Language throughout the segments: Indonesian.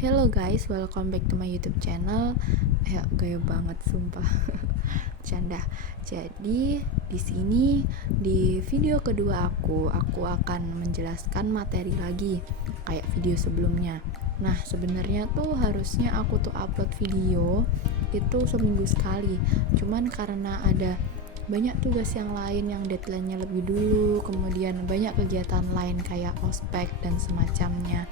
Hello guys, welcome back to my YouTube channel. Gaya banget sumpah. Canda. Jadi di sini di video kedua aku akan menjelaskan materi lagi kayak video sebelumnya. Nah, sebenarnya tuh harusnya aku tuh upload video itu seminggu sekali. Cuman karena ada banyak tugas yang lain yang deadline-nya lebih dulu, kemudian banyak kegiatan lain kayak ospek dan semacamnya.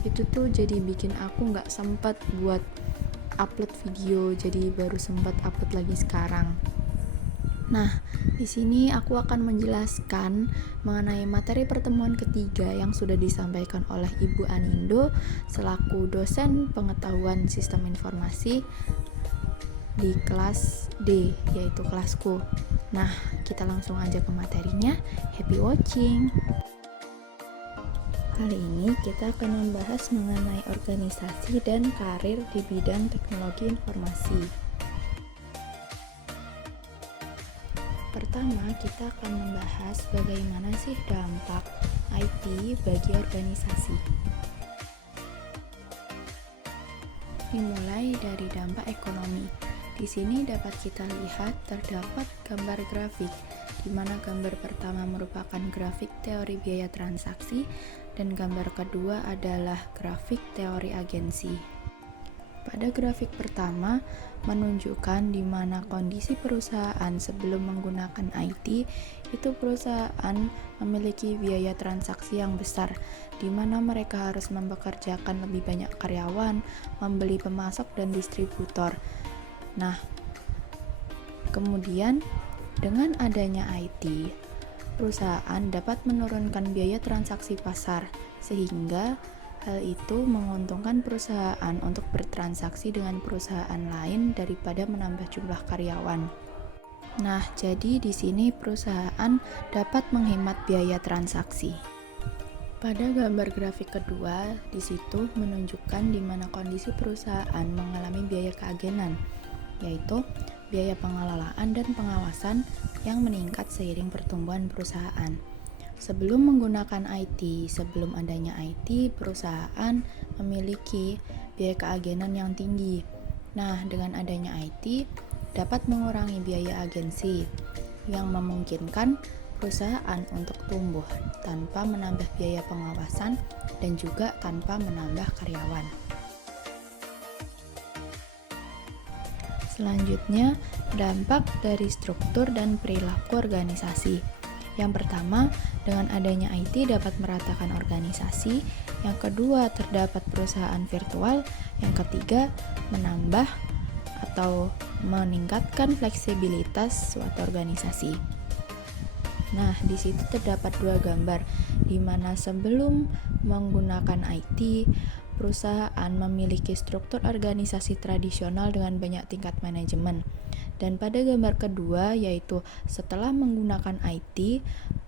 Itu tuh jadi bikin aku nggak sempet buat upload video, jadi baru sempat upload lagi sekarang. Nah, di sini aku akan menjelaskan mengenai materi pertemuan ketiga yang sudah disampaikan oleh Ibu Anindo selaku dosen pengetahuan sistem informasi di kelas D, yaitu kelasku. Nah, kita langsung aja ke materinya. Happy watching! Kali ini kita akan membahas mengenai organisasi dan karir di bidang teknologi informasi. Pertama, kita akan membahas bagaimana sih dampak IT bagi organisasi. Dimulai dari dampak ekonomi. Di sini dapat kita lihat terdapat gambar grafik, di mana gambar pertama merupakan grafik teori biaya transaksi dan gambar kedua adalah grafik teori agensi. Pada grafik pertama menunjukkan di mana kondisi perusahaan sebelum menggunakan IT, itu perusahaan memiliki biaya transaksi yang besar, di mana mereka harus mempekerjakan lebih banyak karyawan, membeli pemasok dan distributor. Nah, kemudian dengan adanya IT, perusahaan dapat menurunkan biaya transaksi pasar, sehingga hal itu menguntungkan perusahaan untuk bertransaksi dengan perusahaan lain daripada menambah jumlah karyawan. Nah, jadi di sini perusahaan dapat menghemat biaya transaksi. Pada gambar grafik kedua, di situ menunjukkan di mana kondisi perusahaan mengalami biaya keagenan, yaitu biaya pengelolaan dan pengawasan yang meningkat seiring pertumbuhan perusahaan. Sebelum menggunakan IT, sebelum adanya IT, perusahaan memiliki biaya keagenan yang tinggi. Nah, dengan adanya IT, dapat mengurangi biaya agensi, yang memungkinkan perusahaan untuk tumbuh tanpa menambah biaya pengawasan dan juga tanpa menambah karyawan. Selanjutnya, dampak dari struktur dan perilaku organisasi. Yang pertama, dengan adanya IT dapat meratakan organisasi. Yang kedua, terdapat perusahaan virtual. Yang ketiga, menambah atau meningkatkan fleksibilitas suatu organisasi. Nah, di situ terdapat dua gambar, di mana sebelum menggunakan IT, perusahaan memiliki struktur organisasi tradisional dengan banyak tingkat manajemen. Dan pada gambar kedua, yaitu setelah menggunakan IT,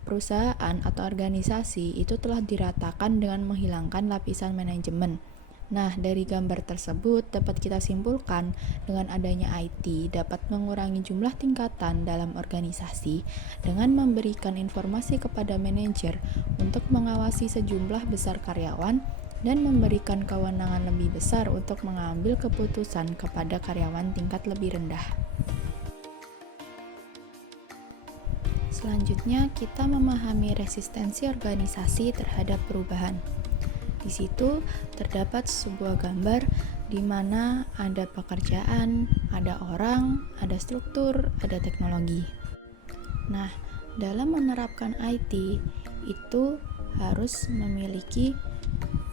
perusahaan atau organisasi itu telah diratakan dengan menghilangkan lapisan manajemen. Nah, dari gambar tersebut dapat kita simpulkan dengan adanya IT dapat mengurangi jumlah tingkatan dalam organisasi dengan memberikan informasi kepada manajer untuk mengawasi sejumlah besar karyawan dan memberikan kewenangan lebih besar untuk mengambil keputusan kepada karyawan tingkat lebih rendah. Selanjutnya, kita memahami resistensi organisasi terhadap perubahan. Di situ terdapat sebuah gambar di mana ada pekerjaan, ada orang, ada struktur, ada teknologi. Nah, dalam menerapkan IT itu harus memiliki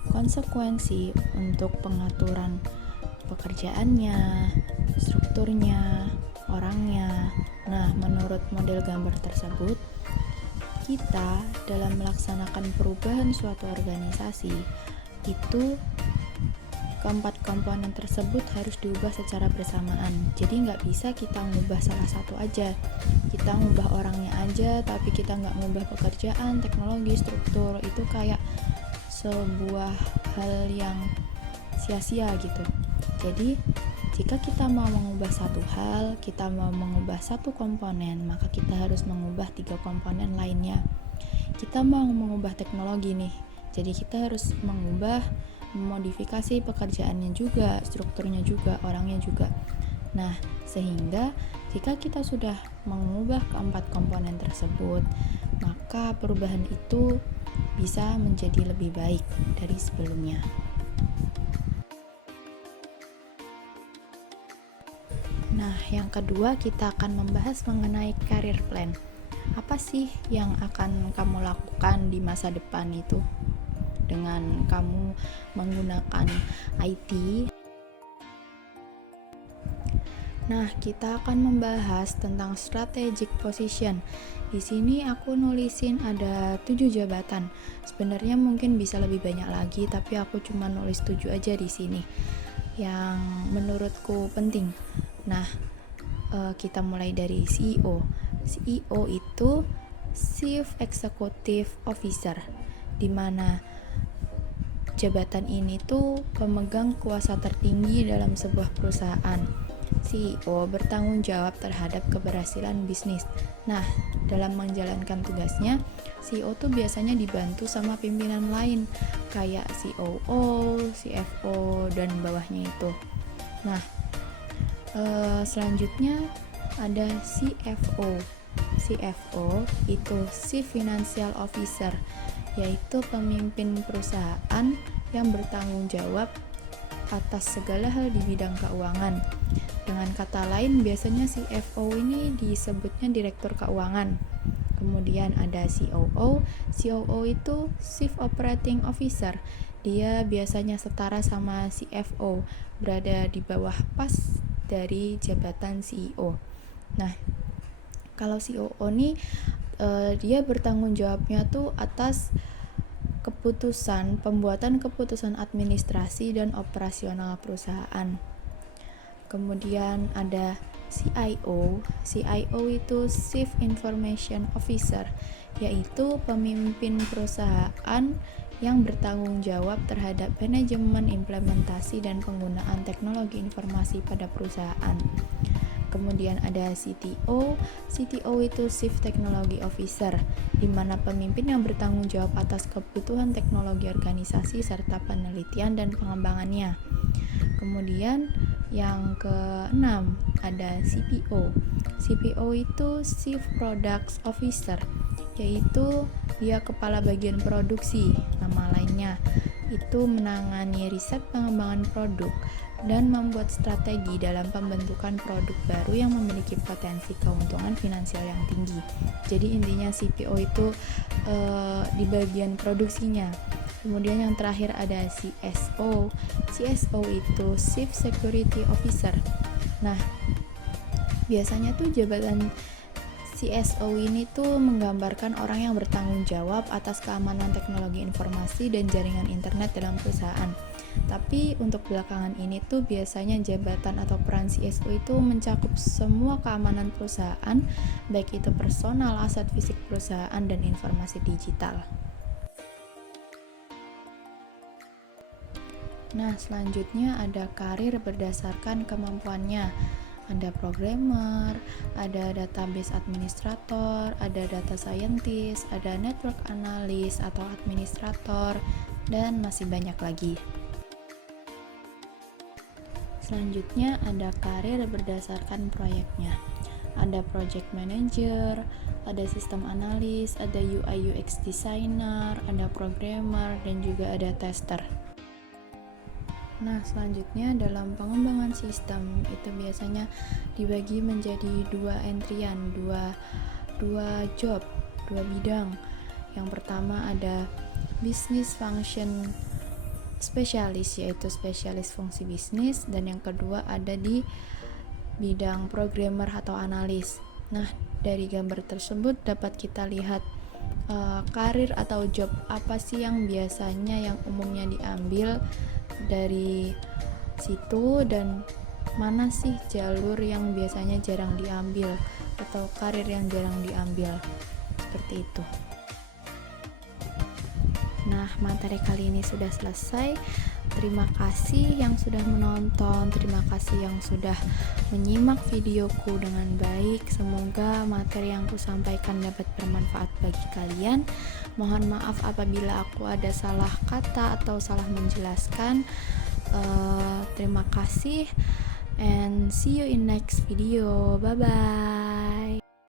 konsekuensi untuk pengaturan pekerjaannya, strukturnya, orangnya. Nah, menurut model gambar tersebut, kita dalam melaksanakan perubahan suatu organisasi itu keempat komponen tersebut harus diubah secara bersamaan. Jadi nggak bisa kita ngubah salah satu aja. Kita ngubah orangnya aja, tapi kita nggak ngubah pekerjaan, teknologi, struktur. Itu kayak sebuah hal yang sia-sia gitu. Jadi jika kita mau mengubah satu hal, kita mau mengubah satu komponen, maka kita harus mengubah 3 komponen lainnya. Kita mau mengubah teknologi nih, jadi kita harus mengubah memodifikasi pekerjaannya juga, strukturnya juga, orangnya juga. Nah, sehingga jika kita sudah mengubah keempat komponen tersebut, maka perubahan itu bisa menjadi lebih baik dari sebelumnya. Nah, yang kedua kita akan membahas mengenai career plan. Apa sih yang akan kamu lakukan di masa depan itu dengan kamu menggunakan IT? Nah, kita akan membahas tentang strategic position. Di sini aku nulisin ada 7 jabatan. Sebenarnya mungkin bisa lebih banyak lagi, tapi aku cuma nulis 7 aja di sini yang menurutku penting. Nah, kita mulai dari CEO. CEO itu Chief Executive Officer, di mana jabatan ini tuh pemegang kuasa tertinggi dalam sebuah perusahaan. CEO bertanggung jawab terhadap keberhasilan bisnis. Nah, dalam menjalankan tugasnya, CEO tuh biasanya dibantu sama pimpinan lain, kayak COO, CFO, dan bawahnya itu. Nah, selanjutnya ada CFO. CFO itu Chief Financial Officer, yaitu pemimpin perusahaan yang bertanggung jawab atas segala hal di bidang keuangan. Dengan kata lain, biasanya CFO ini disebutnya Direktur Keuangan. Kemudian ada COO. COO itu Chief Operating Officer. Dia biasanya setara sama CFO, berada di bawah pas dari jabatan CEO. Nah, kalau COO nih dia bertanggung jawabnya tuh atas pembuatan keputusan administrasi dan operasional perusahaan. Kemudian ada CIO. CIO itu Chief Information Officer, yaitu pemimpin perusahaan yang bertanggung jawab terhadap manajemen, implementasi, dan penggunaan teknologi informasi pada perusahaan. Kemudian ada CTO. CTO itu Chief Technology Officer, di mana pemimpin yang bertanggung jawab atas kebutuhan teknologi organisasi serta penelitian dan pengembangannya. Kemudian yang keenam ada CPO. CPO itu Chief Products Officer, yaitu dia kepala bagian produksi. Nama lainnya itu menangani riset pengembangan produk dan membuat strategi dalam pembentukan produk baru yang memiliki potensi keuntungan finansial yang tinggi. Jadi intinya CPO itu di bagian produksinya. Kemudian yang terakhir ada CSO. CSO itu Chief Security Officer. Nah, biasanya tuh jabatan CSO ini tuh menggambarkan orang yang bertanggung jawab atas keamanan teknologi informasi dan jaringan internet dalam perusahaan. Tapi untuk belakangan ini tuh biasanya jabatan atau peran CSO itu mencakup semua keamanan perusahaan, baik itu personal, aset fisik perusahaan, dan informasi digital. Nah, selanjutnya ada karir berdasarkan kemampuannya. Ada programmer, ada database administrator, ada data scientist, ada network analyst atau administrator, dan masih banyak lagi. Selanjutnya ada karir berdasarkan proyeknya. Ada project manager, ada sistem analis, ada UI UX designer, ada programmer, dan juga ada tester. Nah, selanjutnya dalam pengembangan sistem itu biasanya dibagi menjadi dua job, dua bidang. Yang pertama ada business function spesialis, yaitu spesialis fungsi bisnis, dan yang kedua ada di bidang programmer atau analis. Nah, dari gambar tersebut dapat kita lihat karir atau job apa sih yang biasanya yang umumnya diambil dari situ, dan mana sih jalur yang biasanya jarang diambil atau karir yang jarang diambil, seperti itu. Nah, materi kali ini sudah selesai. Terima kasih yang sudah menonton, terima kasih yang sudah menyimak videoku dengan baik. Semoga materi yang kusampaikan dapat bermanfaat bagi kalian. Mohon maaf apabila aku ada salah kata atau salah menjelaskan. Terima kasih and see you in next video. Bye bye.